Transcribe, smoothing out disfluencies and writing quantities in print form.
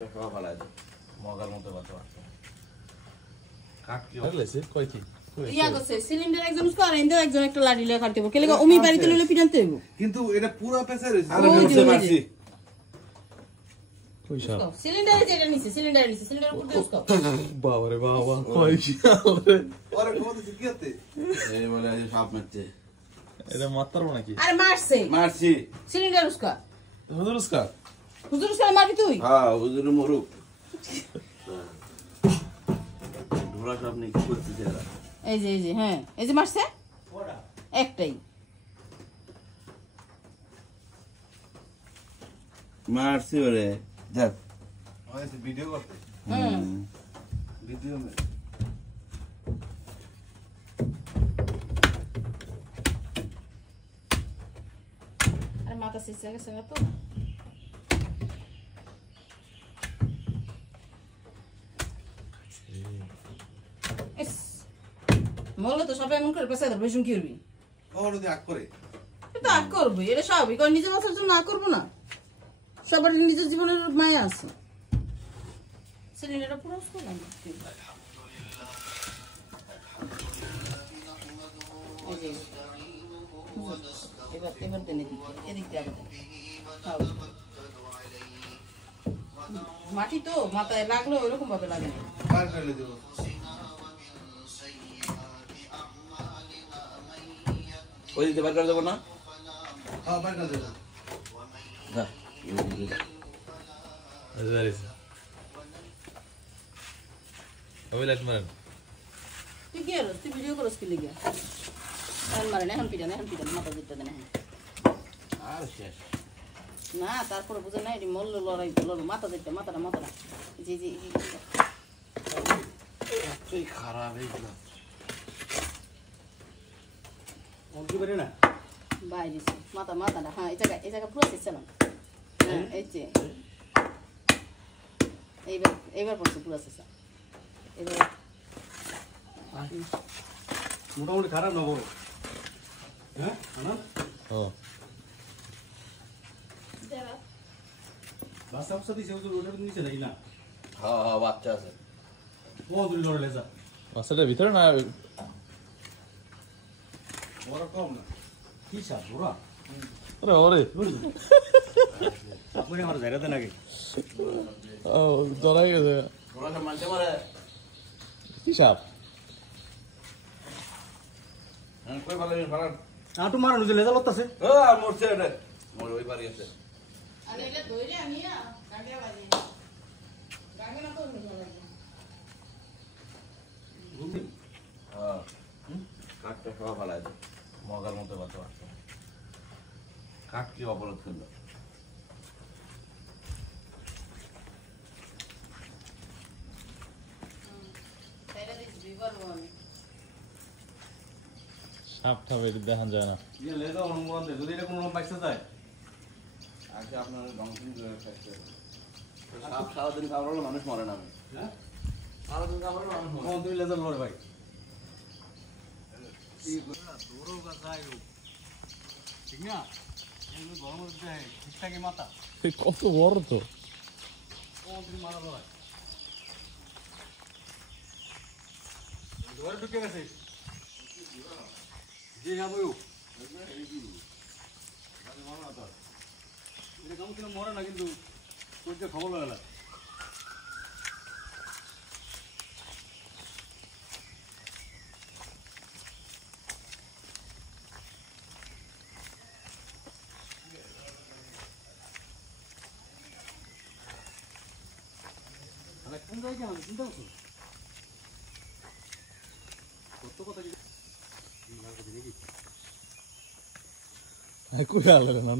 মগার মতো বাচ্চা কাট কি লাগছে কয় কি ইয়া গছে সিলিন্ডার একজন করে ইন্দা একজন একটা লাড়ি লয়ে কাটতে হবে কেলে ওমি বাড়িতে লইলে পিটানতে হইব কিন্তু এটা পুরো পেছার হইছে আরে নিচে মারছি পয়সা সিলিন্ডারে যেটা নিচে সিলিন্ডার উপর দিয়ে উস্কাও বাবা রে বাবা কয় কি পরে কোথায় কি হতে এই বলে আজ সাপ মারছে এটা মারতার নাকি আরে মারছি সিলিন্ডার উস্কা হুজুর উস্কা মারবি তুই হ্যাঁ হুজুর মরুক ঢোলা সাপ নেই কি করতেছে এরা এই যে হ্যাঁ এই যে মারছে ওটা একটাই মারছি ওরে দেখ ওই ভিডিও করতে ভিডিও মে আরে মাথা সিসে গেছে না তো মলে তো সবাই এমন করে পেছায় ধরবে শুন কি করবি ওর যদি আগ করে এটা আগ করবো এটা স্বাভাবিক আর নিজের বাঁচার জন্য না করবো না সবার নিজের জীবনের মায়া আছে সিলিন্ডারটা পুরো করলাম এবার দেন এদিক দিয়ে মাটি তো মাথায় লাগলো ওইরকম ভাবে লাগে না বার করে দেবো ওই দিতে বার করে দেবো না হ্যাঁ বার করে দেবো না তুই কি আরো তুই ভিডিও করস কি লিগে এখন মারেন এখন পিটান মাথা দিতে দেন আর শেষ না তারপরে বুঝে না এটি মল্ল লড়াই মাথা দিতে মাথাটা জি তুই খারাপ হয়ে গেল অঙ্কি পারে না বাইরে মাথাটা হ্যাঁ এই জায়গা পুরো শেষছিলাম হ্যাঁ এই যে এইবার পড়ছে পুরো শেষ এবার মোটামুটি খারাপ না বড় হ্যাঁ ও বাচ্চা বাচ্চা দিছে ওটার নিচে নাকি না হ্যাঁ বাচ্চা আছে ও দুই লড়ে লেজা বাচ্চাটার ভিতরে না বড় কম না কি সাপ ওরা ওরে আপনি আমার জায়গাতে নাকি ও ধরাই গেছে ওরা সব মানতে পারে কি সাপ হ্যাঁ কই ভালো ভালো আটু মারানো যে লেজা লত্তাছে ও মরছে এটা মর ওই পারে গেছে আরে এটা দইরে আমি না গাগিয়া বাজি গাগিয়া না তো লাগে হ্যাঁ কাটটা সব ভালো আছে মগার মতো বাচ্চা কাট কি অবরোধ করলো সাপ ঠাপ এটা দেখান যায় না লেজা অনুমান দেয় যদি এটা কোনো পাইছে যায় আজকে আপনার ডংকিং খাচ্ছে সাপ সারাদিন কামড়ালো মানুষ মরে না আমি হ্যাঁ সারাদিন কামড়ালো মানুষ মরে তুমি লেজা লড়ে ভাই ঠিক না গরম ঠিকঠাকই মাথা কত বড় তো মাথা ধরায় ঘরে ঢুকে গেছে জি হ্যাঁ বউ এটা কেমন ছিল মরে না কিন্তু খবর লাগা কোন জায়গায় আমাদের চিন্তা করছো কত কথা দেখি কই আলো না